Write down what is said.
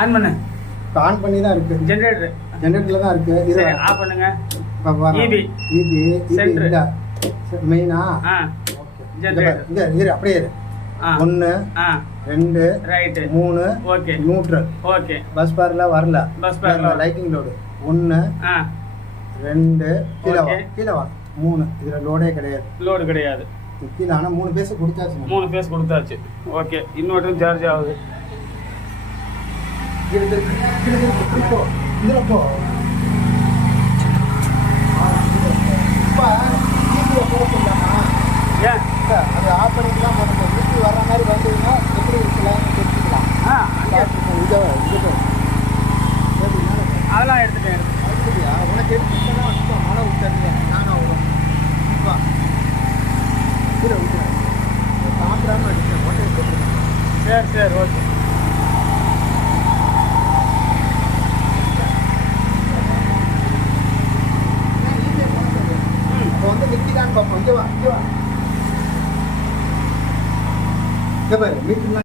On பண்ணு. இப்போ on பண்ணி தான் இருக்கு. ஜெனரேட்டர்ல தான் இருக்கு. இது ஆஃப் பண்ணுங்க. ஈபி சென்டர் இல்ல மெயினா. ஓகே ஜெனரேட்டர் இங்க இரு அப்படியே இரு. 1 2 right 3 okay neutral okay. Bus பார்ல வரல. பஸ் பார்ல லைட்டிங் லோடு 1 2 கீழ வா 3. இதுல லோடே கிடையாது. லோடு கிடையாது கீழ. ஆனா 3 பேஸ் கொடுத்தாச்சு. 3 பேஸ் கொடுத்தாச்சு. ஓகே இன்வெர்ட்டர் சார்ஜ் ஆகுது. இதுல போ ஏன் அது ஆஃப் பண்ணிக்கலாம். வீட்டுக்கு வர்ற மாதிரி வந்ததுன்னா எப்படி இருக்கலாம்னு தெரிஞ்சுக்கலாம். அதெல்லாம் எடுத்துட்டேன். உனக்கு எடுத்துட்டா மழை விட்டுறீங்க. நானும் வரும் கீழே விட்டுறேன். சாப்பிடாம அடிச்சேன். ஓட்டையை போட்டுருக்கேன். சரி ஓகே. இப்போ வந்து நிற்கிறான்னு பார்ப்போம். இங்கே வா இங்கே பாரு மீட்டர்